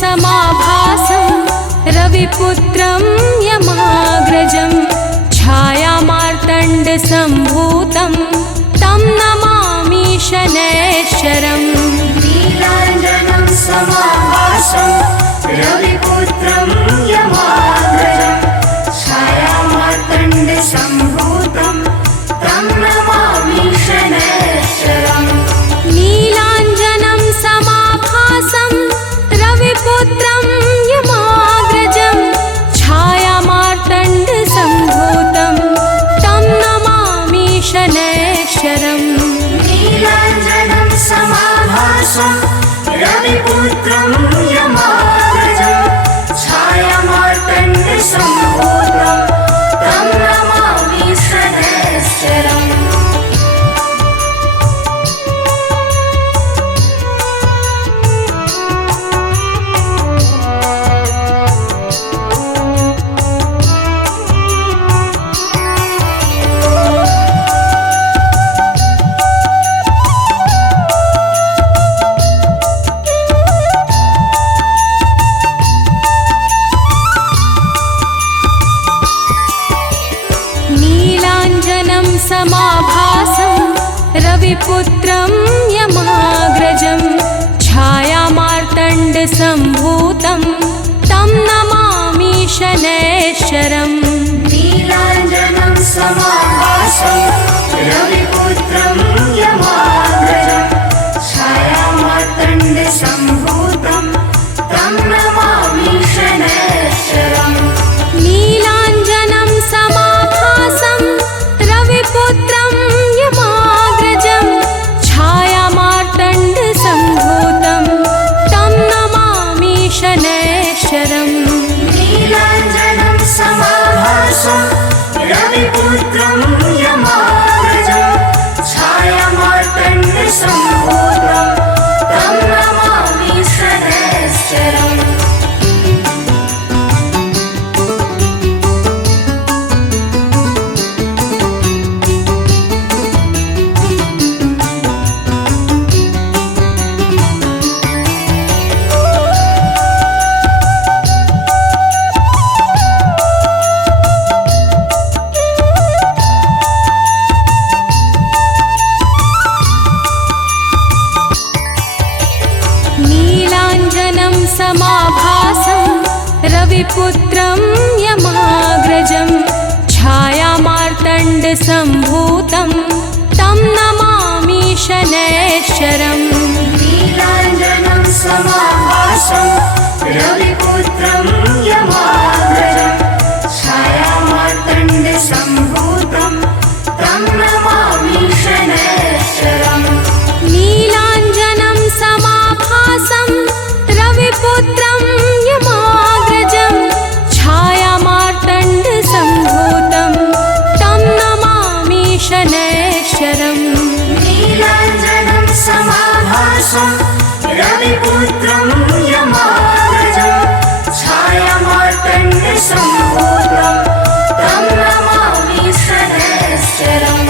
समाभासं रविपुत्रं यमाग्रजं छायामार्तण्डसम्भूतं तं नमामि शनैश्चरम्। नीलाञ्जनं समाभासं रविपुत्रं यमाग्रजं छायामार्तण्डसम्भूतं तं नमामि शनैश्चरम्। नीलाञ्जनं समाभासं रविपुत्रं यमाग्रजं छायामार्तण्डसम्भूतं तं नमामि शनैश्चरम्। नीलाञ्जनं समाभासं रविपुत्रं यमाग्रजं छायामार्तण्डसम्भूतं तं नमामि शनैश्चरम्। नीलाञ्जनं समाभासं रविपुत्रं यमाग्रजं छायामार्तण्डसम्भूतं तं नमामि शनैश्चरम्। नीलाञ्जनं समाभासं रविपुत्रं यमाग्रजं छायामार्तण्डसम्भूतं तं नमामि शनैश्चरम्। नीलाञ्जनं समाभासं रविपुत्रं यमाग्रजं छायामार्तण्डसम्भूतं तं नमामि शनैश्चरम्। नीलाञ्जनं समाभासं रविपुत्रं यमाग्रजं छायामार्तण्डसम्भूतं तं नमामि शनैश्चरम्। नीलाञ्जनं समाभासं रविपुत्रं यमाग्रजं छायामार्तण्डसम्भूतं तं नमामि शनैश्चरम्। नीलाञ्जनं समाभासं रविपुत्रं यमाग्रजं छायामार्तण्डसम्भूतं तं नमामि शनैश्चरम्। नीलाञ्जनं समाभासं रविपुत्रं यमाग्रजं छायामार्तण्डसम्भूतं तं नमामि शनैश्चरम्। नीलाञ्जनं समाभासं रविपुत्रं यमाग्रजं छायामार्तण्डसम्भूतं तं नमामि शनैश्चरम्।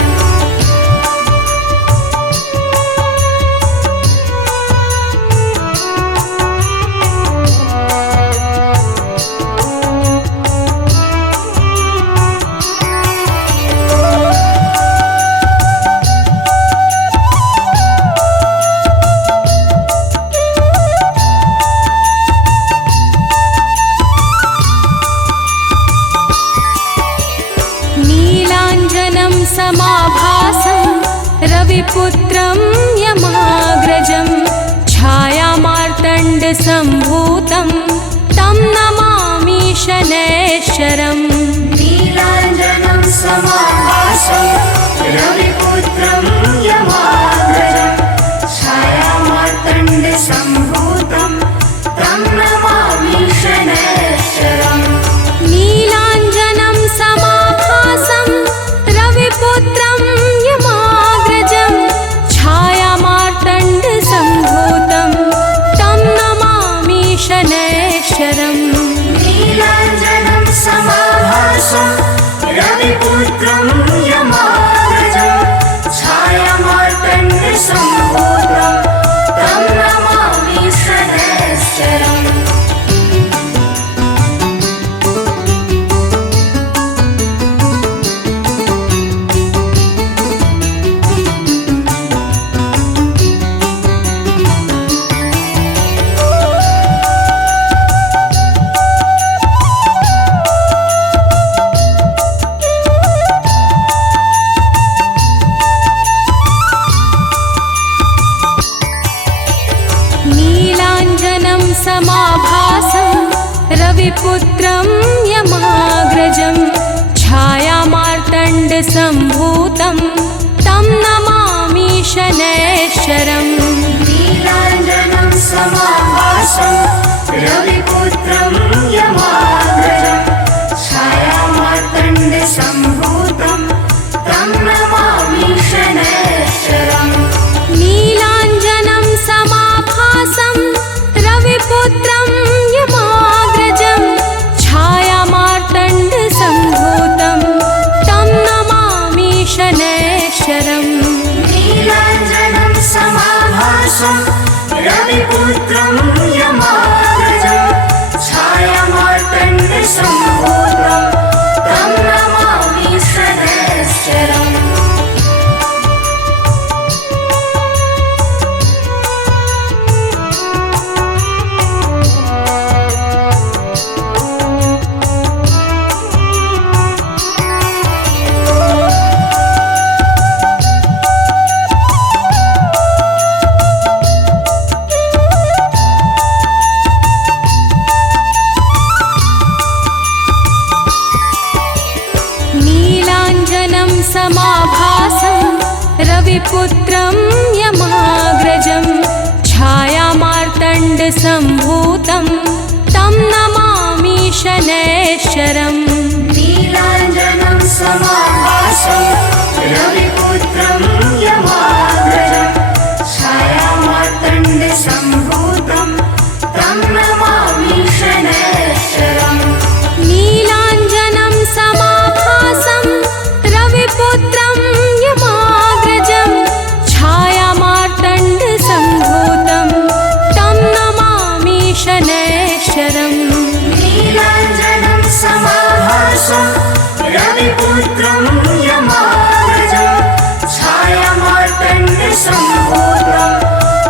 नीलाञ्जनं समाभासं रविपुत्रं यमाग्रजं छायामार्तण्डसम्भूतं तं नमामि शनैश्चरम्। नीलाञ्जनं समाभासं रविपुत्रं यमाग्रजं छायामार्तण्डसम्भूतं तं नमामि शनैश्चरम्। नीलाञ्जनं समाभासं रविपुत्रं यमाग्रजं छायामार्तण्डसम्भूतं तं नमामि शनैश्चरम्। नीलाञ्जनं समाभासं रविपुत्रं यमाग्रजं समाभासं रविपुत्रं यमाग्रजं छायामार्तण्डसम्भूतं तं नमामि शनैश्चरम् नीलाञ्जनं समाभासं रविपुत्रं यमाग्रजं छायामार्तण्डसम्भूतं तं नमामि शनैश्चरम् नीलाञ्जनं समाभासं रविपुत्रं यमाग्रजं छायामार्तण्डसम्भूतं तं नमामि शनैश्चरम् नीलाञ्जनं समाभासं रविपुत्रं यमाग्रजं छायामार्तण्डसम्भूतं तं नमामि शनैश्चरम् नीलाञ्जनं समाभासं रविपुत्रं यमाग्रजं छायामार्तण्डसम्भूतं तं नमामि शनैश्चरम् नीलाञ्जनं समाभासं रविपुत्रं यमाग्रजं छायामार्तण्डसम्भूतं तं नमामि शनैश्चरम् नीलाञ्जनं समाभासं रविपुत्रं यमाग्रजं छायामार्तण्डसम्भूतं तं नमामि शनैश्चरम् नीलाञ्जनं समाभासं रविपुत्रं यमाग्रजं छायामार्तण्डसम्भूतं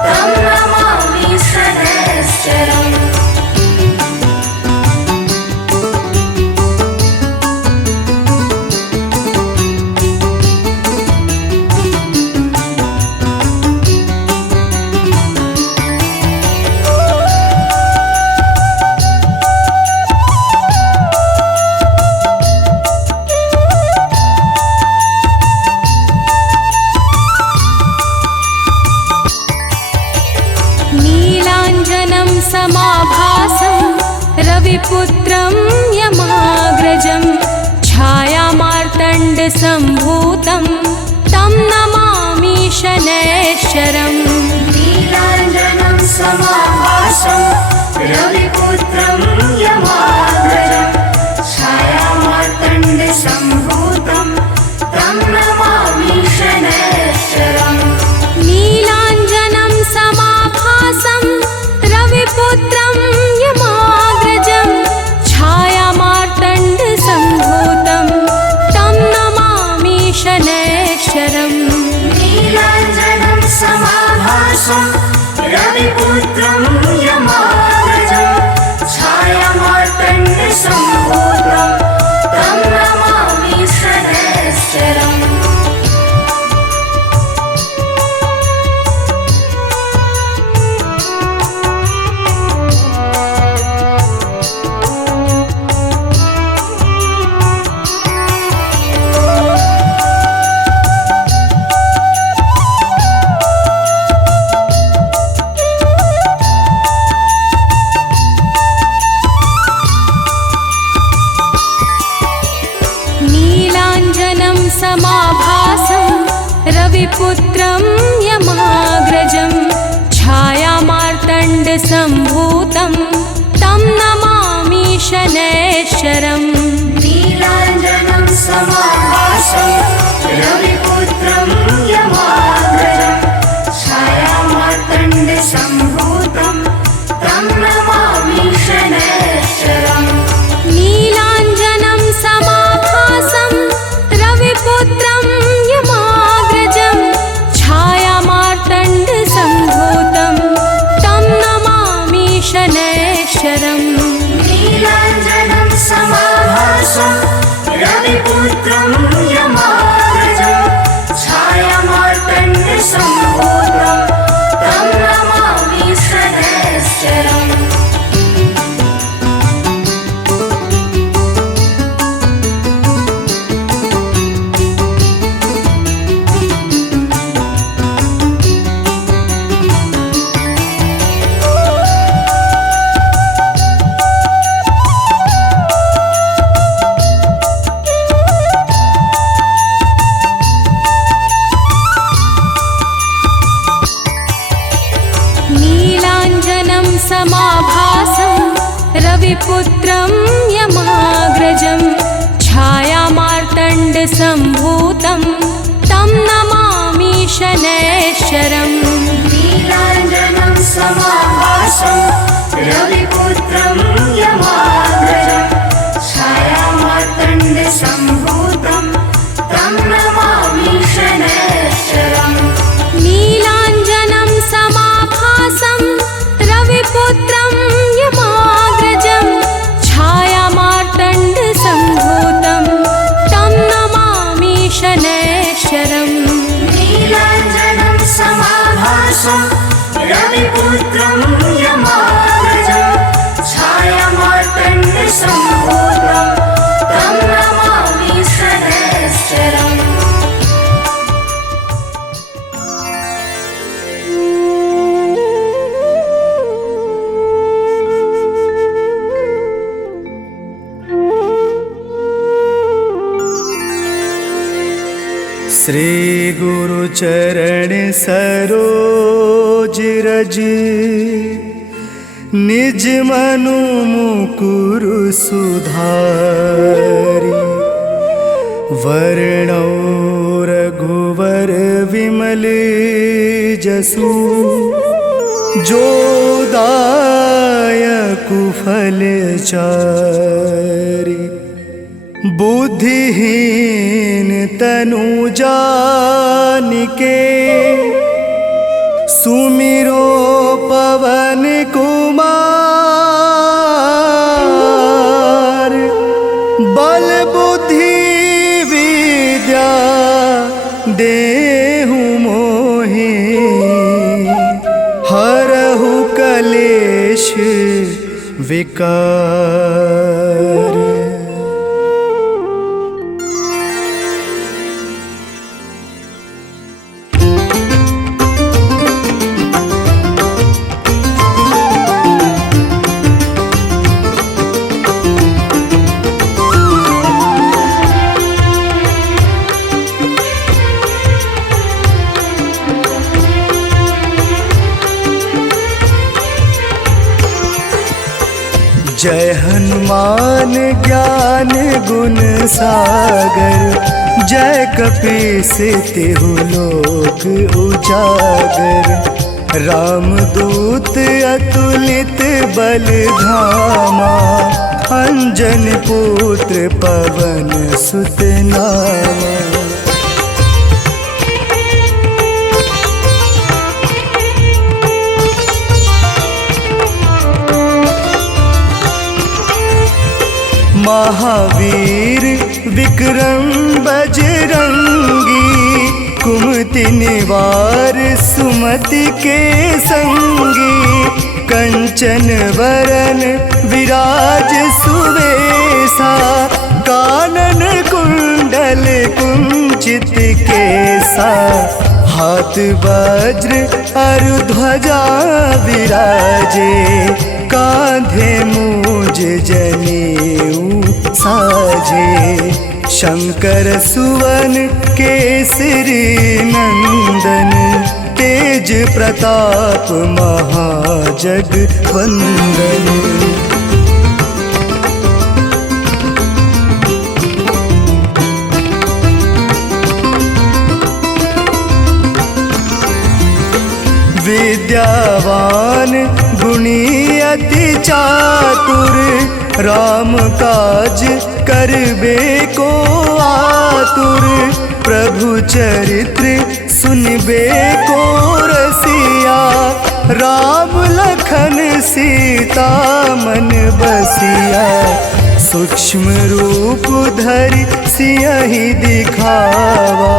तं नमामि शनैश्चरम् नीलाञ्जनं समाभासं रविपुत्रं यमाग्रजं छायामार्तण्डसम्भूतं तं नमामि शनैश्चरम् नीलाञ्जनं समाभासं रविपुत्रं यमाग्रजं छायामार्तण्डसम्भूतं तं नमामि शनैश्चरम् नीलाञ्जनं समाभासं रविपुत्रं यमाग्रजं छायामार्तण्डसम्भूतं तं नमामि शनैश्चरम् नीलाञ्जनं समाभासं रविपुत्रं यमाग्रजं छायामार्तण्डसम्भूतं तं नमामि शनैश्चरम् नीलाञ्जनं समाभासं रविपुत्रं यमाग्रजं छायामार्तण्डसम्भूतं तं नमामि शनैश्चरम् नीलाञ्जनं समाभासं रविपुत्रं यमाग्रजं छायामार्तण्डसम्भूतं तं नमामि शनैश्चरम् नीलाञ्जनं समाभासं रविपुत्रं यमाग्रजं छायामार्तण्डसम्भूतं तं नमामि शनैश्चरम् नीलाञ्जनं समाभासं रविपुत्रं यमाग्रजं छायामार्तण्डसम्भूतं तं नमामि शनैश्चरम् समाभासं रविपुत्रं यमाग्रजं छायामार्तण्डसम्भूतं तं नमामि शनैश्चरम् नीलाञ्जनं समाभासं रविपुत्रं यमाग्रजं छायामार्तण्डसम्भूतं तं नमामि शनैश्चरम् नीलाञ्जनं समाभासं रविपुत्रं यमाग्रजं छायामार्तण्डसम्भूतं तं नमामि शनैश्चरम् नीलाञ्जनं समाभासं रविपुत्रं यमाग्रजं छायामार्तण्डसम्भूतं तं नमामि शनैश्चरम् श्री गुरु चरण सरोज रज निज मनु मुकुर सुधारी वर्णौ रघुवर विमल जसु जो दायकु फल चारि बुद्धिहीन तनु जानिके सुमिरो पवन कुमार बल बुद्धि विद्या देहु मोहि हरहु कलेश विकार। जय हनुमान ज्ञान गुण सागर जय कपीस तिहु लोक उजागर रामदूत अतुलित बल धामा अंजन पुत्र पवन सुत नामा। महावीर विक्रम बजरंगी कुमति निवार सुमति के संगी कंचन वरन विराज सुवेशा कानन कुंडल कुंचित केसा हाथ वज्र अरु ध्वजा विराजे कांधे मूज जनेऊ साजे शंकर सुवन केसरी नंदन तेज प्रताप महाजगवंदन। विद्यावान गुणी अति चातुर राम काज करबे को आतुर प्रभु चरित्र सुनबे को रसिया राम लखन सीता मन बसिया सूक्ष्म रूप धरि सियहि दिखावा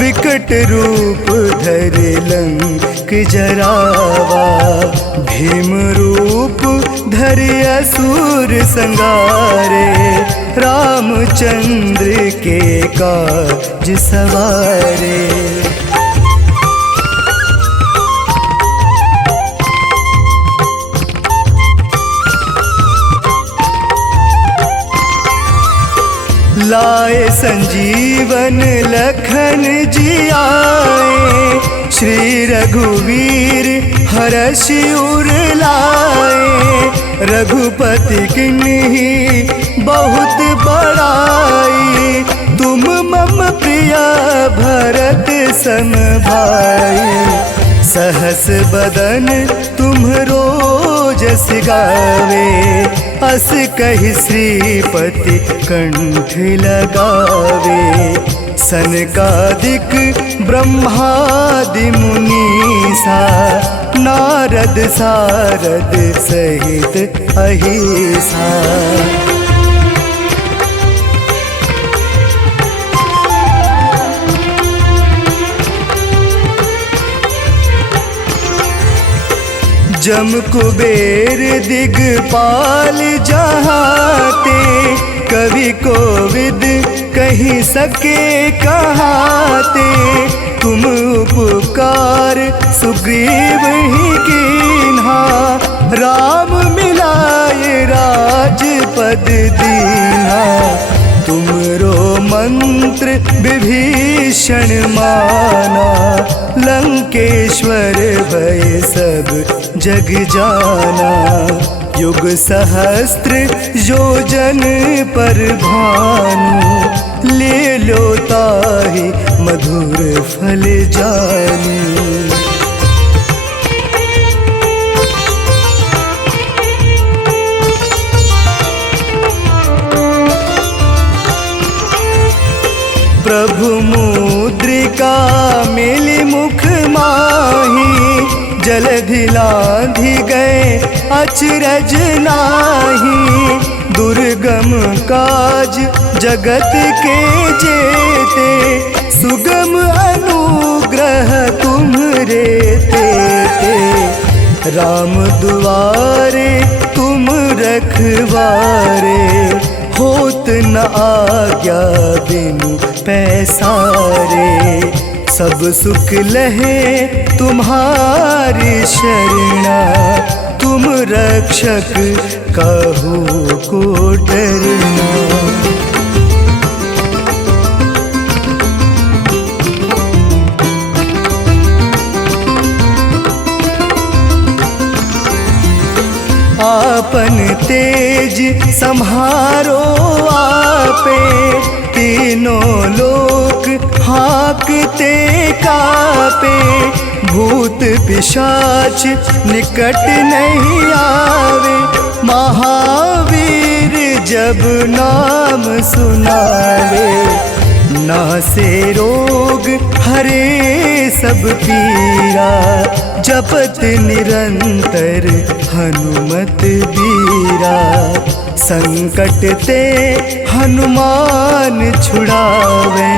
विकट रूप धरि लंक जरावा भीम रूप धरि असुर संगारे रामचंद्र के काज सवारे। लाए संजीवन लखन जी आए श्री रघुवीर हर्षि उर लाए, रघुपति किन्ही बहुत बड़ाई। तुम मम प्रिय भरत सम भाई, सहस बदन तुम्हरो जस गावे। अस कहि श्रीपति कंठ लगावे, सनकादिक ब्रह्मादि मुनीसा, नारद सारद सहित अहिसा। जम कुबेर दिगपाल जहाते, कवि कोविद कही सके कहाते। तुम उपकार सुग्रीव ही कीन्हा, राम मिलाए राजपद दीन्हा। तुमरो मंत्र विभीषण माना, लंकेश्वर भय सब जग जाना। युग सहस्त्र योजन पर भानु, ले लो ताहि मधुर फल जानी। प्रभु मुद्रिका मिलि मुख माही, जलधि लांघि गए अचरज नाही। दुर्गम काज जगत के जेते, सुगम अनुग्रह तुम्हरे तेते। राम दुआरे तुम रखवारे, होत न आज्ञा बिनु पैसारे। सब सुख लहे तुम्हारी शरणा, तुम रक्षक काहू को डरना। आपन तेज सम्हारो आपे, तीनों लोक हाँकते कापे। भूत पिशाच निकट नहीं आवे, महावीर जब नाम सुनावे। नासे रोग हरे सब पीरा, जपत निरंतर हनुमत बीरा। संकट ते हनुमान छुड़ावे,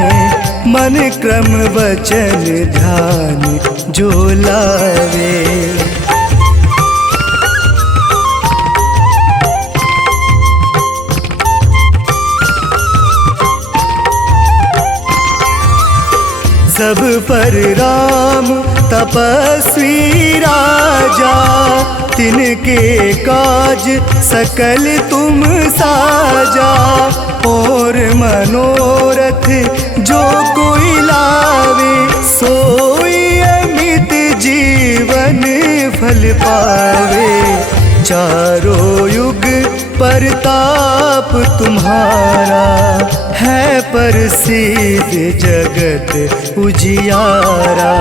मन क्रम वचन ध्यान जो लावे। सब पर राम तपस्वी राजा, तिनके काज सकल तुम साजा। और मनोरथ जो कोई लावे, सोई अमित जीवन फल पावे। चारों युग परताप तुम्हारा, है प्रसिद्ध जगत उजियारा।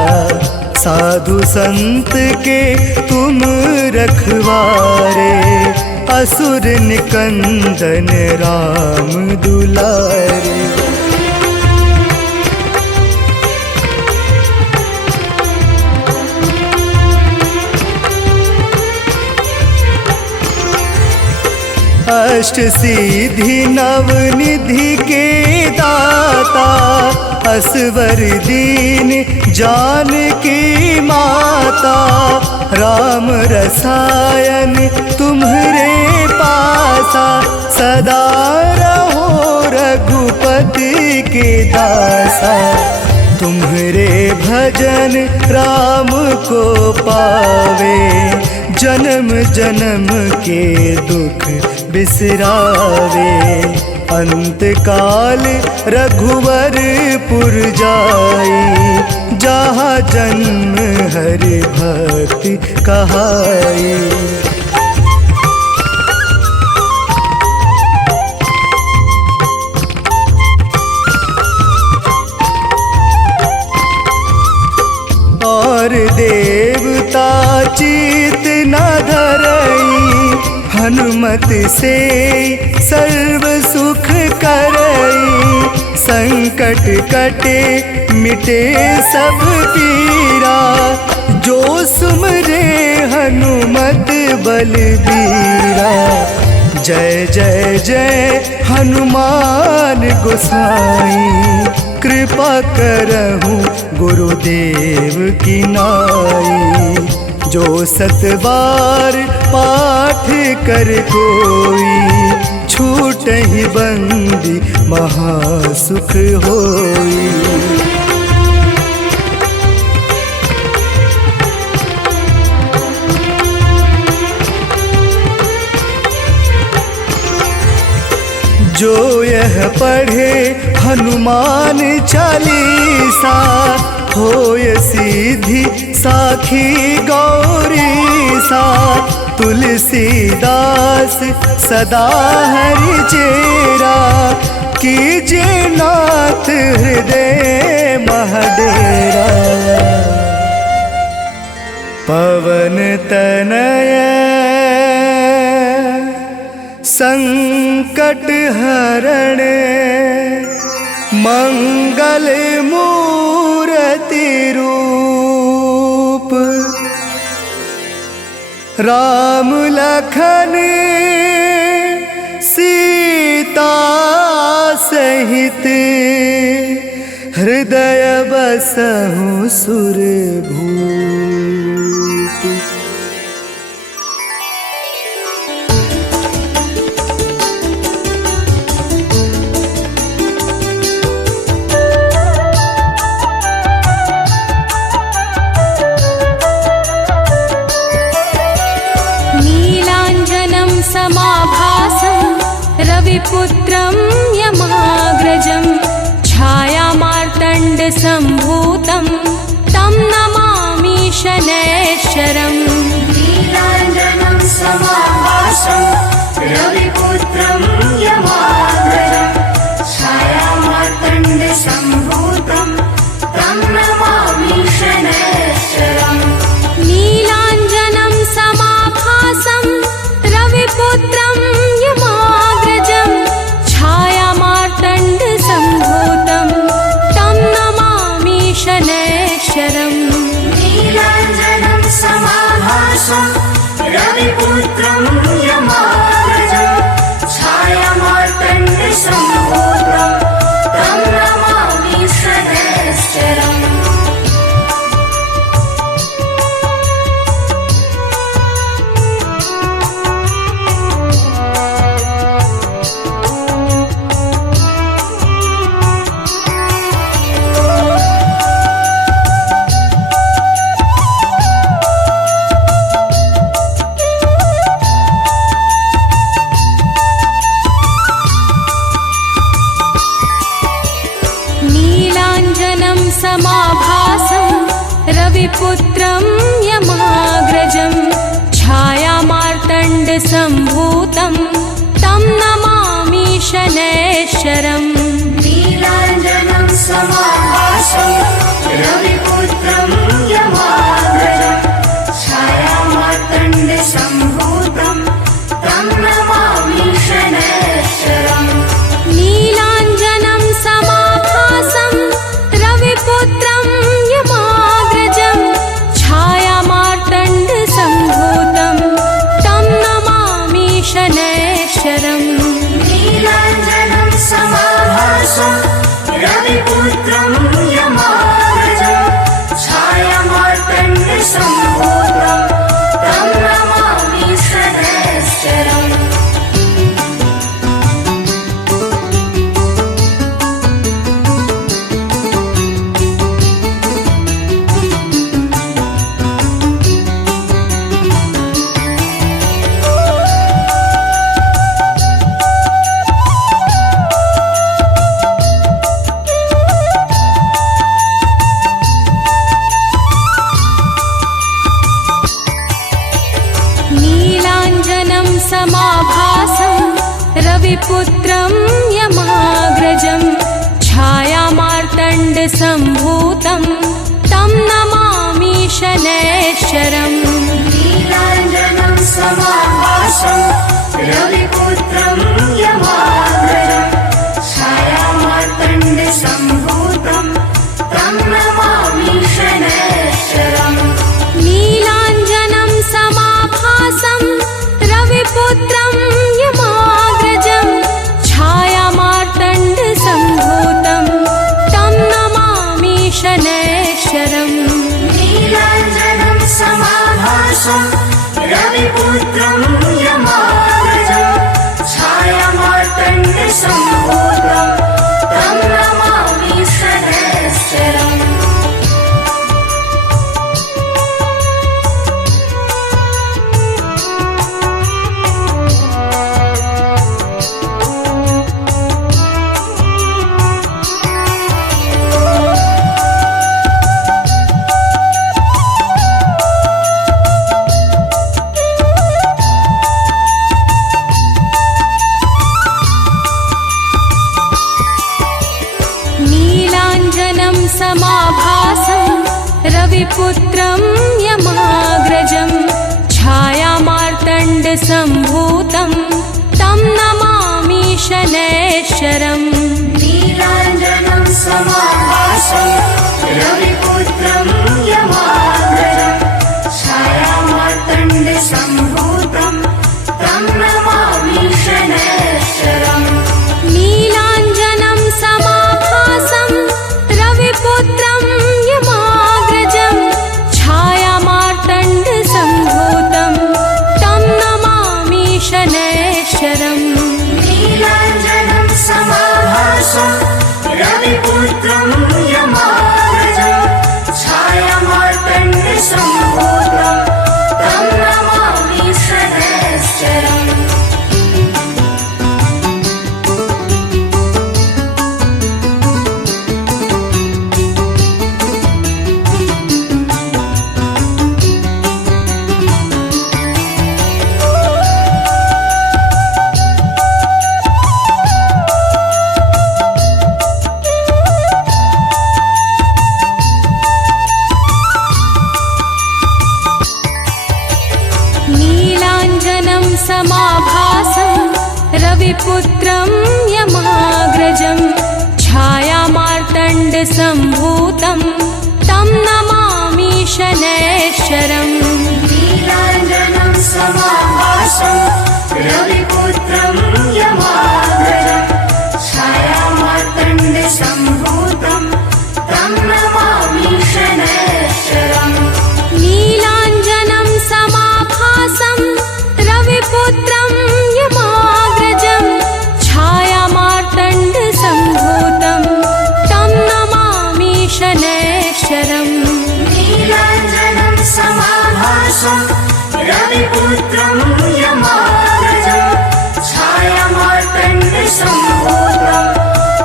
साधु संत के तुम रखवारे, असुर निकंदन राम दुलारे। अष्ट सिद्धि नवनिधि के दाता, असवर दीन जानकी माता। राम रसायन तुम्हरे पासा, सदा रहो रघुपति के दासा। तुम्हरे भजन राम को पावे, जन्म जन्म के दुख बिसरावे। अंतकाल रघुवरपुर जाई, जहाँ जन्म हरि भक्ति कहाई। और देवता चित न धरई, हनुमत से सर्व सुख करई। संकट कटे मिटे सब पीरा, जो सुमरे हनुमत बलबीरा। जय जय जय हनुमान गोसाई, कृपा करहु गुरुदेव की नाई। जो सतबार पाठ कर कोई, छूटहि बंदी महासुख होई। जो यह पढ़े हनुमान चालीसा, होय सिद्धि साखी गौरीसा। तुलसीदास सदा हरि चेरा, कीजे नाथ हृदय महडेरा। पवन तनय संकट हरण, मंगल मूर्ति रूप। राम लखन सीता सहित, हृदय बसहु सुरभूप। समाभासं रविपुत्रं यमाग्रजं, छायामार्तण्डसम्भूतं तं नमामि शनैश्चरम्। नीलाञ्जनं समाभासं रविपुत्रं यमाग्रजं, छायामार्तण्डसम्भूतं तं नमामि शनैश्चरम्। नीलाञ्जनं समाभासं रविपुत्रं यमाग्रजं, छायामार्तण्डसम्भूतं तं नमामि शनैश्चरम्। नीलाञ्जनं समाभासं रविपुत्रं यमाग्रजं, छायामार्तण्डसम्भूतं तं नमामि शनैश्चरम्। समाभासं रविपुत्रं यमाग्रजं, छायामार्तण्डसम्भूतं तं नमामि शनैश्चरम्। नीलाञ्जनं समाभासं रविपुत्रं यमाग्रजं, छायामार्तण्डसम्भूतं तं नमामि शनैश्चरम्। नीलाञ्जनं समाभासं रविपुत्रं यमाग्रजं, छायामार्तण्डसम्भूतं तं नमामि समाभासं रविपुत्रं यमाग्रजं छायामार्तण्डसम्भूतं तं नमामि शनैश्चरम् नीलाञ्जनं समाभासं रविपुत्रं यमाग्रजं छायामार्तण्डसम्भूतं तं नमामि शनैश्चरम् नीलाञ्जनं समाभासं रविपुत्रं यमाग्रजं छायामार्तण्डसम्भूतं तं नमामि शनैश्चरम् नीलाञ्जनं समाभासं रविपुत्रं यमाग्रजं छायामार्तण्डसम्भूतं तं नमामि शनैश्चरम् नीलाञ्जनं समाभासं रविपुत्रं यमाग्रजं छायामार्तण्डसम्भूतं तं नमामि शनैश्चरम् नीलाञ्जनं समाभासं रविपुत्रं यमाग्रजं छायामार्तण्डसम्भूतं तं नमामि शनैश्चरम् नीलाञ्जनं समाभासं रविपुत्रं यमाग्रजं छायामार्तण्डसम्भूतं तं नमामि शनैश्चरम् नीलाञ्जनं समाभासं रविपुत्रं यमाग्रजं छायामार्तण्डसम्भूतं तं नमामि शनैश्चरम् नीलाञ्जनं समाभासं रविपुत्रं यमाग्रजं छायामार्तण्डसम्भूतं तं नमामि शनैश्चरम् नीलाञ्जनं समाभासं रविपुत्रं यमाग्रजं छायामार्तण्डसम्भूतं तं नमामि शनैश्चरम् नीलाञ्जनं समाभासं रविपुत्रं यमाग्रजं छायामार्तण्डसम्भूतं तं नमामि शनैश्चरम् नीलाञ्जनं समाभासं रविपुत्रं यमाग्रजं छायामार्तण्डसम्भूतं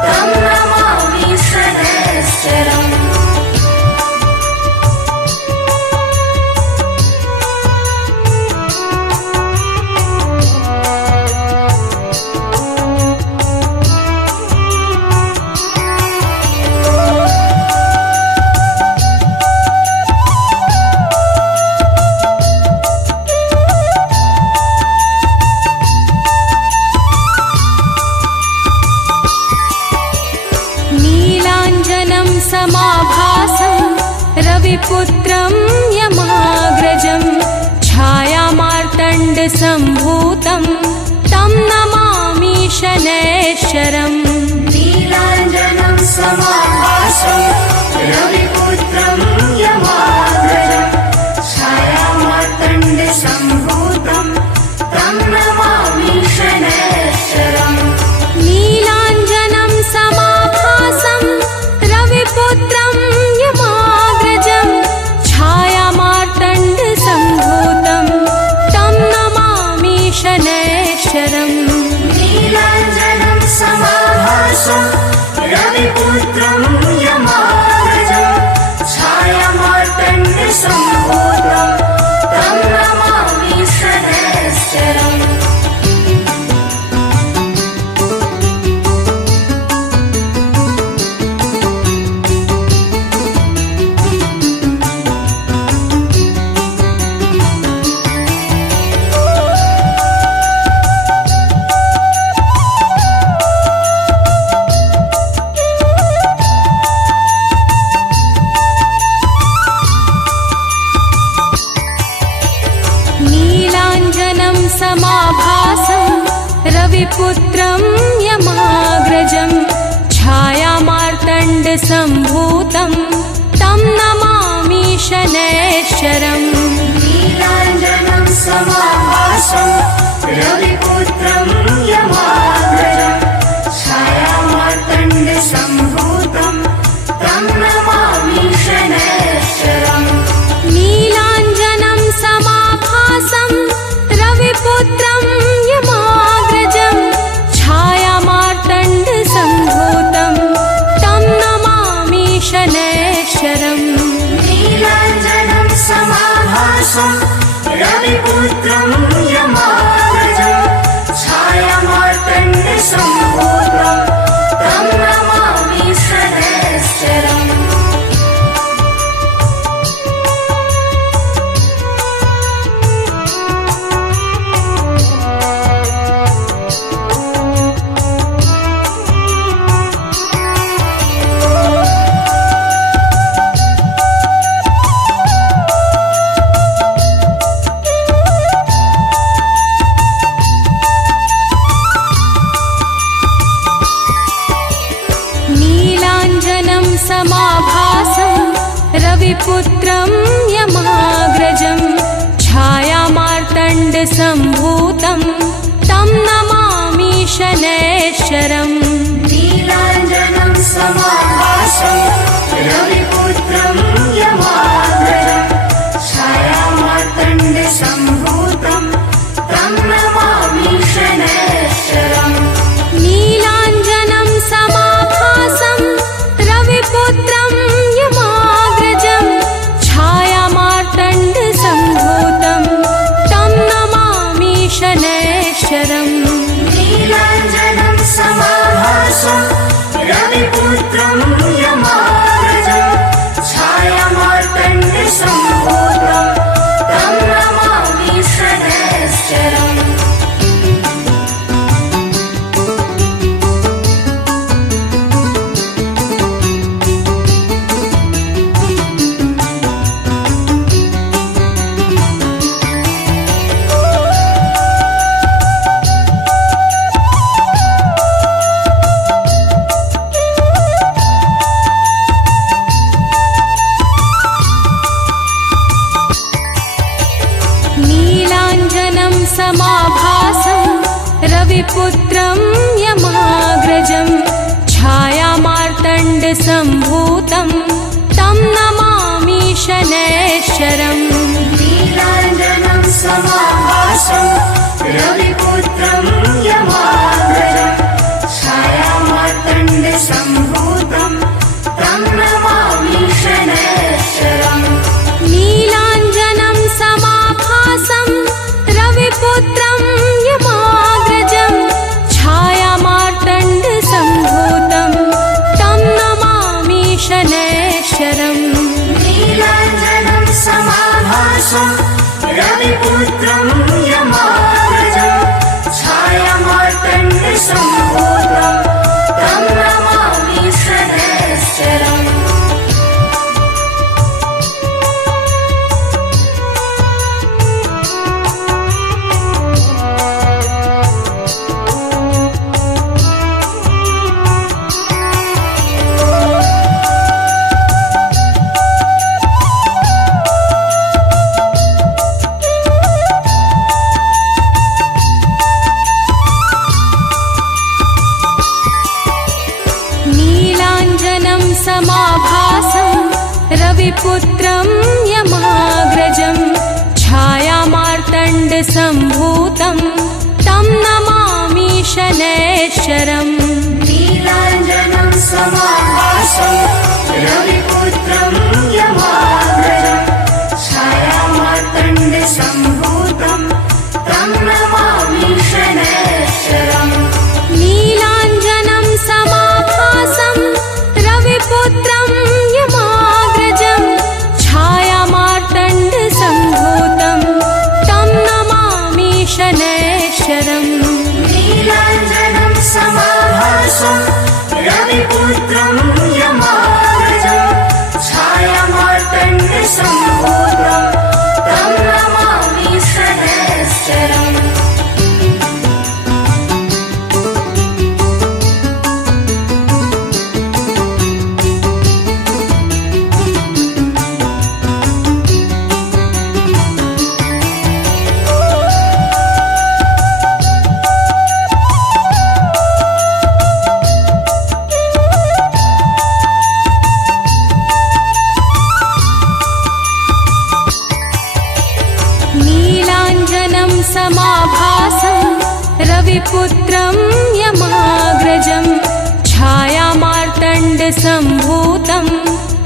तं नमामि शनैश्चरम् नीलाञ्जनं समाभासं रविपुत्रं यमाग्रजं छायामार्तण्डसम्भूतं तं नमामि शनैश्चरम् नीलाञ्जनं समाभासं रविपुत्रं यमाग्रजं छायामार्तण्डसम्भूतं तं नमामि शनैश्चरम् नीलाञ्जनं समाभासं रविपुत्रं यमाग्रजं छायामार्तण्डसम्भूतं तं नमामि शनैश्चरम् नीलाञ्जनं समाभासं रविपुत्रं यमाग्रजं छाया रविपुत्रं यमाग्रजं छायामार्तण्डसम्भूतं तं नमामि शनैश्चरम् नीलाञ्जनं समाभासं रविपुत्रं यमाग्रजं छायामार्तण्डसम्भूतं तं नमामि शनैश्चरम् नीलाञ्जनं समाभासं रविपुत्रं यमाग्रजं छायामार्तण्डसम्भूतं तं नमामि शनैश्चरम् नीलाञ्जनं समाभासं रविपुत्रं यमाग्रजं छायामार्तण्डसम्भूतं तं नमामि शनैश्चरम् नीलाञ्जनं समाभासं रविपुत्रं यमाग्रजं छायामार्तण्डसम्भूतं तं नमामि शनैश्चरम् नीलाञ्जनं समाभासं रविपुत्रं यमाग्रजं छायामार्तण्डसम्भूतं तं नमामि शनैश्चरम् नीलाञ्जनं समाभासं रविपुत्रं यमाग्रजं छायामार्तण्डसम्भूतं तं नमामि शनैश्चरम् नीलाञ्जनं समाभासं रविपुत्रं यमाग्रजं छायामार्तण्डसम्भूतं तं नमामि शनैश्चरम् नीलाञ्जनं समाभासं रविपुत्रं यमाग्रजं छायामार्तण्डसम्भूतं तं नमामि शनैश्चरम् नीलाञ्जनं समाभासं रविपुत्रं यमाग्रजं छायामार्तण्डसम्भूतं तं नमामि शनैश्चरम् नीलाञ्जनं समाभासं रविपुत्रं यमाग्रजं छायामार्तण्डसम्भूतं तं नमामि शनैश्चरम् नीलाञ्जनं समाभासं रविपुत्रं यमाग्रजं छायामार्तण्डसम्भूतं तं नमामि शनैश्चरम् नीलाञ्जनं समाभासं रविपुत्रं यमाग्रजं छायामार्तण्डसम्भूतं तं नमामि शनैश्चरम् नीलाञ्जनं समाभासं रविपुत्रं यमाग्रजं छायामार्तण्डसम्भूतं तं नमामि शनैश्चरम् नीलाञ्जनं समाभासं रविपुत्रं यमाग्रजं छायामार्तण्डसम्भूतं तं नमामि शनैश्चरम् नीलाञ्जनं समाभासं रविपुत्रं यमाग्रजं छायामार्तण्डसम्भूतं तं नमामि शनैश्चरम् रविपुत्रं यमाग्रजं छायामार्तण्डसम्भूतं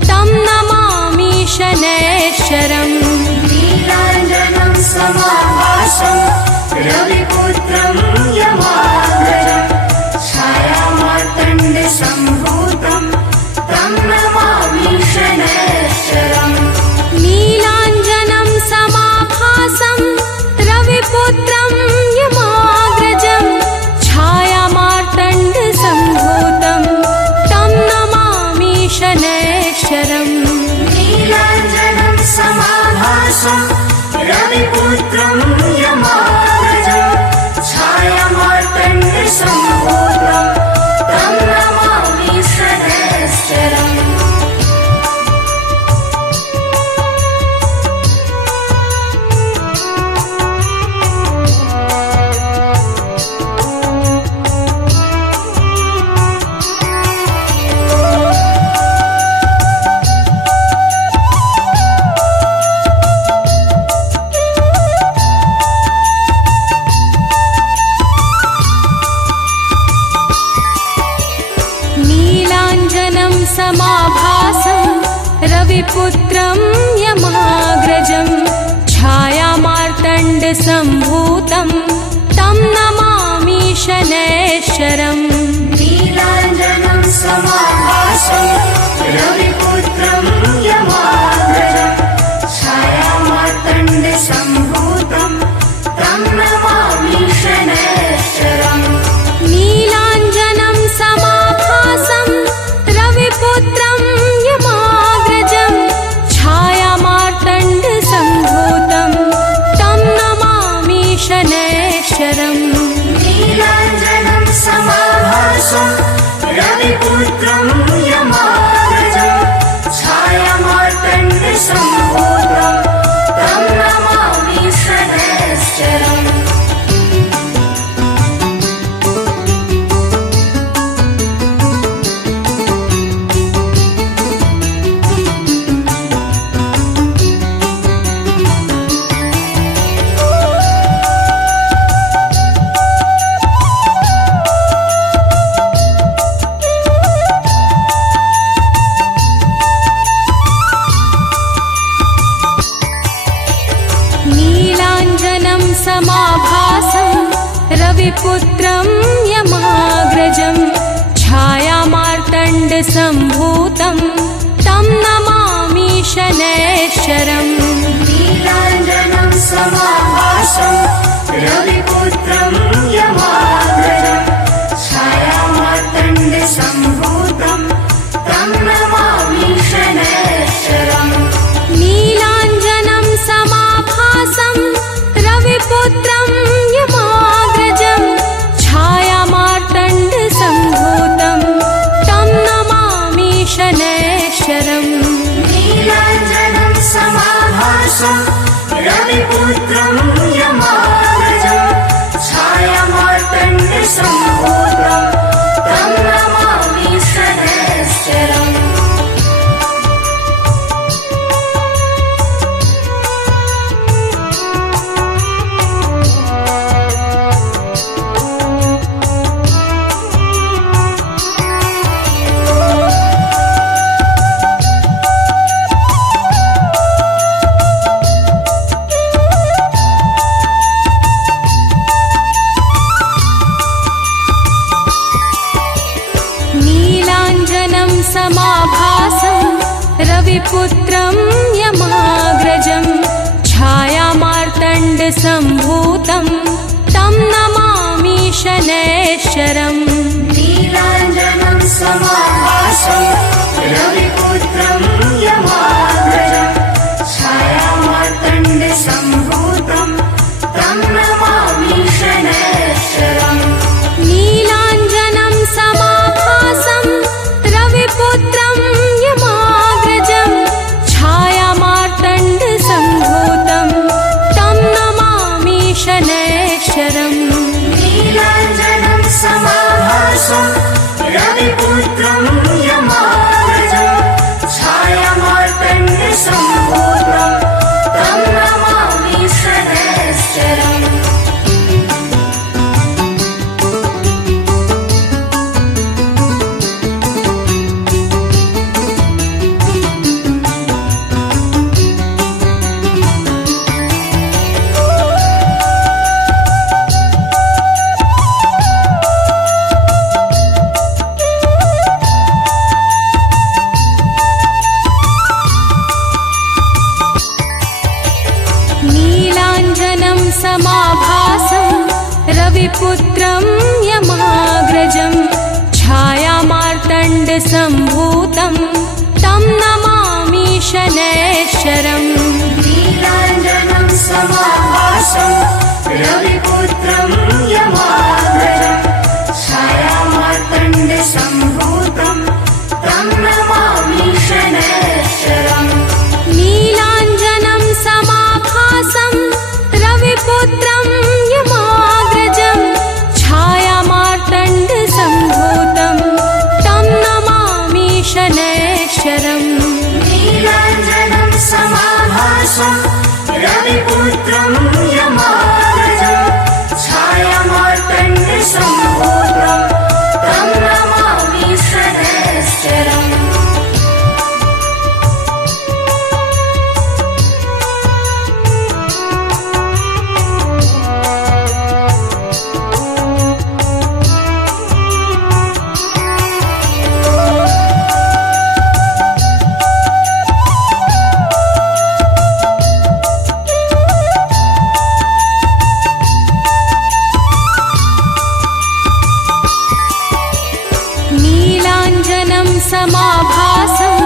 तं नमामि शनैश्चरम् नीलाञ्जनं समाभासं रविपुत्रं यमाग्रजं छायामार्तण्डसम्भूतं तं नमामि शनैश्चरम् नीलाञ्जनं समाभासं रविपुत्रं यमाग्रजं छायामार्तण्डसम्भूतं तं नमामि शनैश्चरम् नीलाञ्जनं समाभासं रविपुत्रं यमाग्रजं छायामार्तण्डसम्भूतं तं नमामि शनैश्चरम् नीलाञ्जनं समाभासं रविपुत्रं यमाग्रजं छायामार्तण्डसम्भूतं तं नमामि शनैश्चरम् नीलाञ्जनं समाभासं रविपुत्रं यमाग्रजं छायामार्तण्डसम्भूतं तं नमामि शनैश्चरम् नीलाञ्जनं समाभासं रविपुत्रं यमाग्रजं छायामार्तण्डसम्भूतं तं नमामि शनैश्चरम् नीलाञ्जनं समाभासं रविपुत्रं यमाग्रजं छायामार्तण्डसम्भूतं तं नमामि शनैश्चरम् नीलाञ्जनं समाभासं रविपुत्रं यमाग्रजं छायामार्तण्डसम्भूतं तं नमामि शनैश्चरम् नीलाञ्जनं समाभासं रविपुत्रं यमाग्रजं छायामार्तण्डसम्भूतं तं नमामि शनैश्चरम् नीलाञ्जनं समाभासं रविपुत्रं यमाग्रजं छायामार्तण्डसम्भूतं तं नमामि शनैश्चरम् नीलाञ्जनं समाभासं रविपुत्रं यमाग्रजं छायामार्तण्डसम्भूतं तं नमामि शनैश्चरम् नीलाञ्जनं समाभासं रविपुत्रं यमाग्रजं छायामार्तण्डसम्भूतं तं नमामि शनैश्चरम् नीलाञ्जनं समाभासं रविपुत्रं यमाग्रजं छायामार्तण्डसम्भूतं तं नमामि शनैश्चरम् नीलाञ्जनं समाभासं रविपुत्रं यमाग्रजं छायामार्तण्डसम्भूतं तं नमामि शनैश्चरम् रविपुत्रं यमाग्रजं छायामार्तण्डसम्भूतं तं नमामि शनैश्चरम् नीलाञ्जनं समाभासं रविपुत्रं यमाग्रजं छायामार्तण्डसम्भूतं तं नमामि शनैश्चरम् नीलाञ्जनं समाभासं रविपुत्रं यमाग्रजं छायामार्तण्डसम्भूतं तं नमामि शनैश्चरम् नीलाञ्जनं समाभासं रविपुत्रं यमाग्रजं छायामार्तण्डसम्भूतं तं नमामि शनैश्चरम् नीलाञ्जनं समाभासं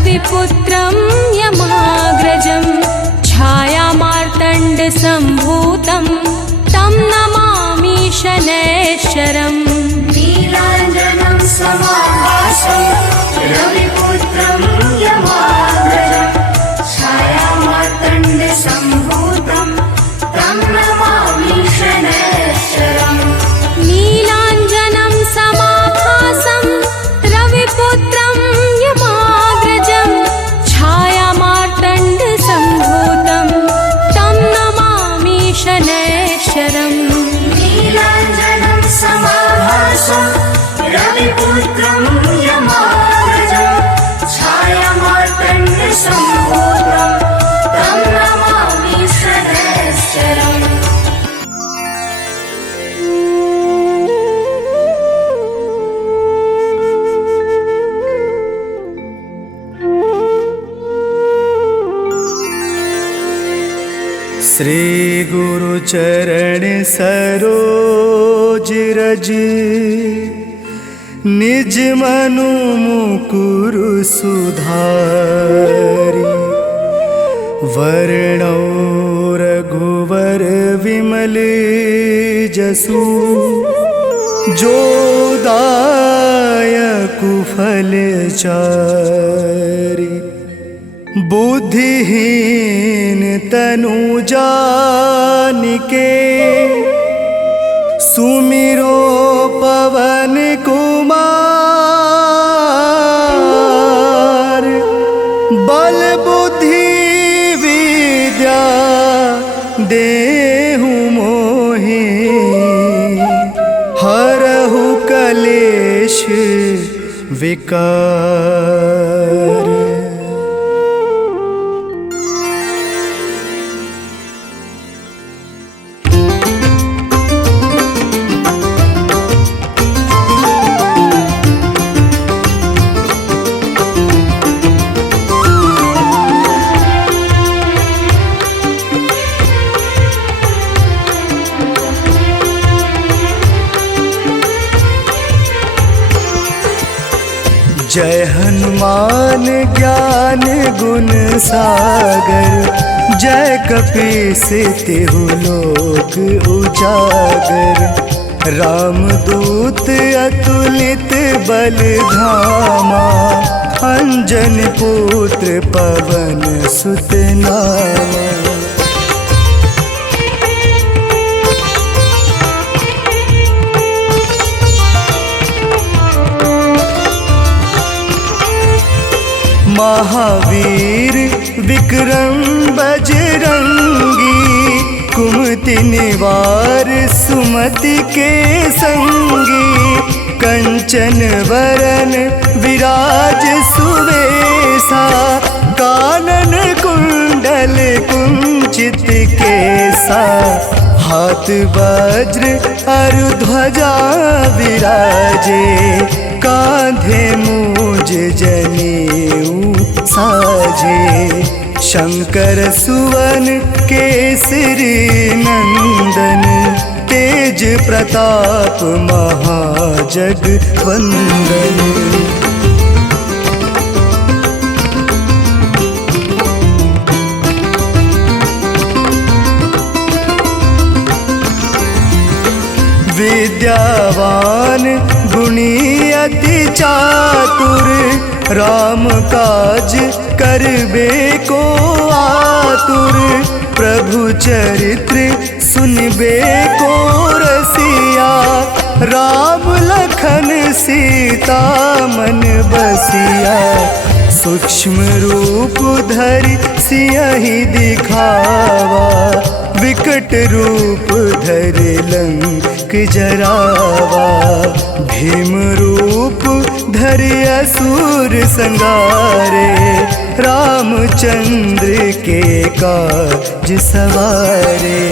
रविपुत्रं यमाग्रजं छायामार्तण्डसम्भूतं तं नमामि शनैश्चरम् नीलाञ्जनं समाभासं रविपुत्रं यमाग्रजं छायामार्तण्डसम्भूतं तं नमामि शनैश्चरम् नीलाञ्जनं समाभासं रविपुत्रं यमाग्रजं छायामार्तण्डसम्भूतं तं नमामि शनैश्चरम् नीलाञ्जनं समाभासं रविपुत्रं यमाग्रजं छायामार्तण्डसम्भूतं तं नमामि शनैश्चरम् श्री गुरु चरण सरोज रज निज मनु मुकुर सुधारि वर्णौ रघुवर विमल जसु जो दायकु फल चारि बुद्धिहीन तनु जानिके सुमिरो पवन कुमार बल बुद्धि विद्या देहु मोहि हरहु कलेश विकार। जय हनुमान ज्ञान गुण सागर जय कपीस तिहु लोक उजागर रामदूत अतुलित बल धामा अंजन पुत्र पवन सुत नामा। महावीर विक्रम बजरंगी कुमति निवार सुमति के संगी कंचन वरन विराज सुवेशा कानन कुंडल कुंचित केसा हाथ वज्र अरु ध्वजा विराजे कांधे मूज जनेऊ साजे शंकर सुवन केसरी नंदन तेज प्रताप महाजगवंदन। विद्यावान गुणी अति चातुर, राम काज करबे को आतुर। प्रभु चरित्र सुनबे को रसिया, राम लखन सीता मन बसिया। सूक्ष्म रूप धरि सियहि दिखावा, विकट रूप धरि लंक जरावा। भीम रूप धरि असुर संगारे, रामचंद्र के काज सवारे।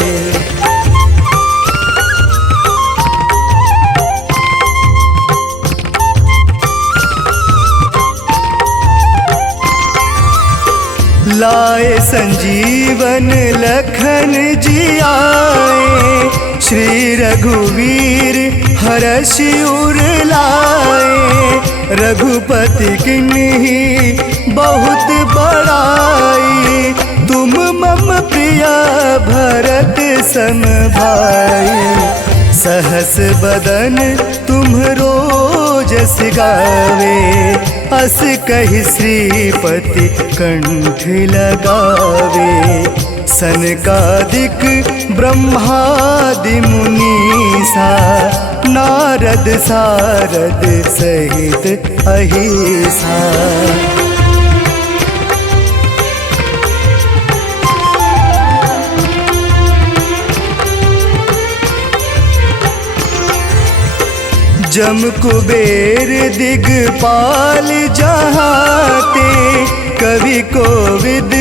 लाए संजीवन लखन जी आए, श्री रघुवीर हरषि उर लाए। रघुपति किन्ही बहुत बड़ाई, तुम मम प्रिय भरत सम भाई। सहस बदन तुम्हरो जस गावे, अस कहि श्रीपति कंठ लगावे। सनकादिक ब्रह्मादि मुनीसा, नारद सारद सहित अहिसा। जम कुबेर दिगपाल जहाते, कवि कोविद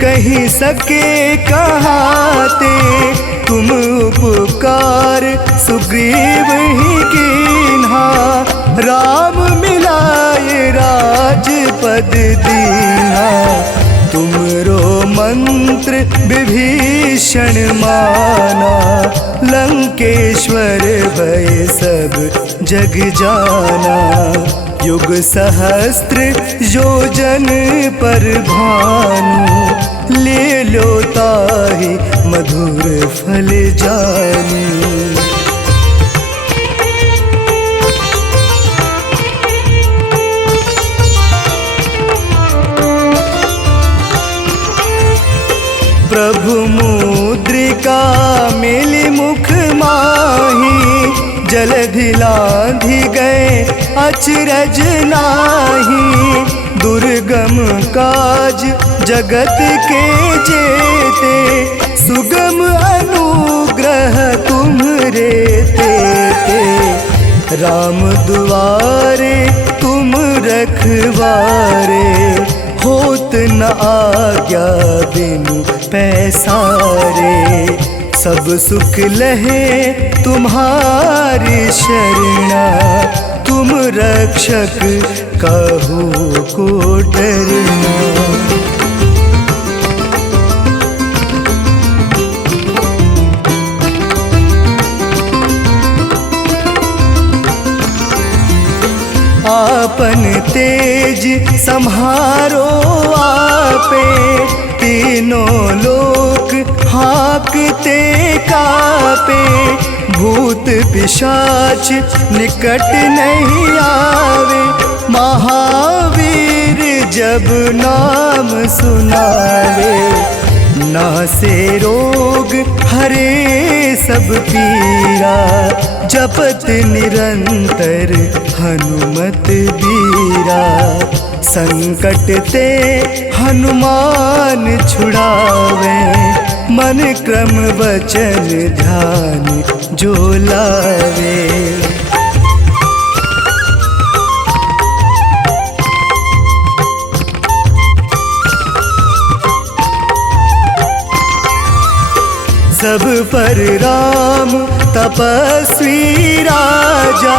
कही सके कहाते। तुम उपकार सुग्रीव ही कीन्हा, राम मिलाए राजपद दीन्हा। तुमरो मंत्र विभीषण माना, लंकेश्वर भय सब जग जाना। युग सहस्त्र योजन पर भानु, ले लो ताहि मधुर फल जानी। प्रभु मुद्रिका मिली मुख माही, जलधि लांघि गए अचरज नाही। दुर्गम काज जगत के जेते, सुगम अनुग्रह तुम्हरे तेते। राम दुआरे तुम रखवारे, होत न आज्ञा बिनु पैसारे। सब सुख लहे तुम्हारी शरणा, तुम रक्षक काहू को डरना। आपन तेज सम्हारो आपे, तीनों लोक हाँकते कापे। भूत पिशाच निकट नहीं आवे, महावीर जब नाम सुनावे। नासे रोग हरे सब पीरा, जपत निरंतर हनुमत बीरा। संकट ते हनुमान छुड़ावे, मन क्रम वचन ध्यान जो लावे। सब पर राम तपस्वी राजा,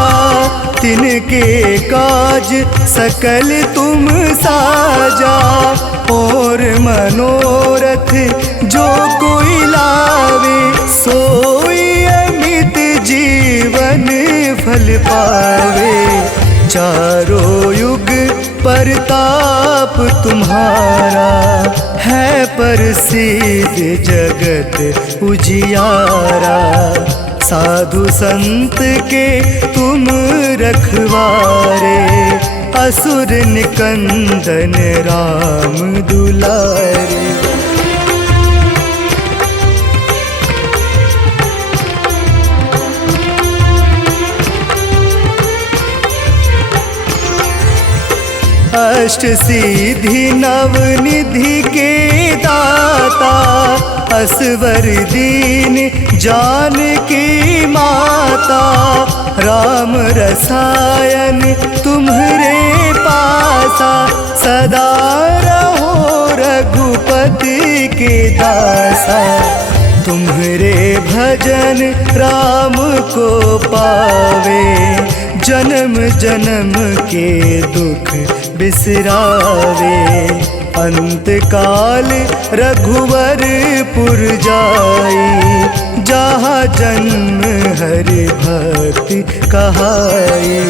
तिनके काज सकल तुम साजा। और मनोरथ जो कोई लावे, सोई अमित जी फल पावे। चारों युग परताप तुम्हारा है प्रसिद्ध जगत उजियारा। साधु संत के तुम रखवारे, असुर निकंदन राम दुलारे। अष्ट सिद्धि नवनिधि के दाता, असवर दीन जानकी माता। राम रसायन तुम्हरे पासा, सदा रहो रघुपति के दासा। तुम्हरे भजन राम को पावे, जन्म जन्म के दुख बिसरावे। अंत काल रघुवरपुर जाई, जहाँ जन्म हरि भक्ति कहाई।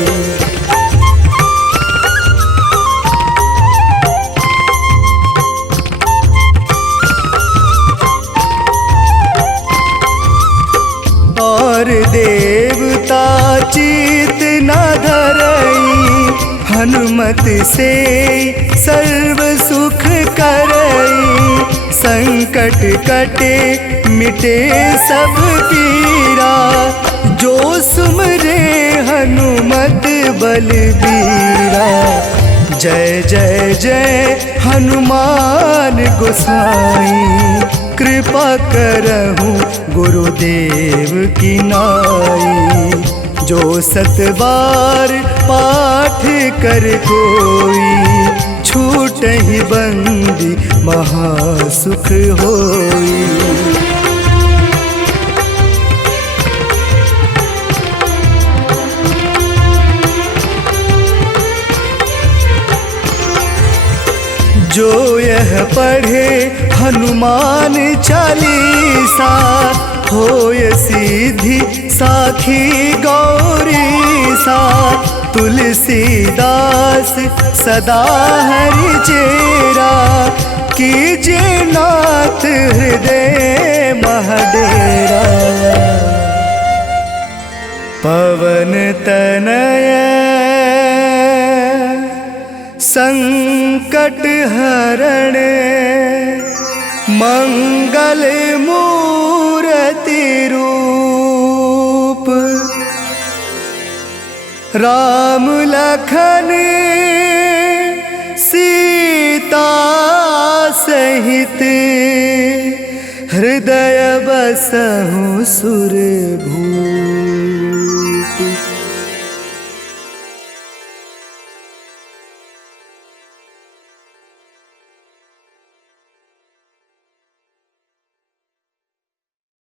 और देवता चित न धरई, हनुमत से सर्व सुख करई। संकट कटे मिटे सब पीरा, जो सुमरे हनुमत बलबीरा। जय जय जय हनुमान गोसाई, कृपा करहु गुरुदेव की नाई। जो सत बार पाठ कर कोई, छूटहि बंदी महासुख होई। जो यह पढ़े हनुमान चालीसा, होय सिद्धि साखी गौरीसा। तुलसीदास सदा हरि चेरा, कीजे नाथ हृदय महडेरा। पवन तनय संकट हरण, मंगल मूर्ति रूप। राम लखन सीता सहित, हृदय बसहु सुरभूप।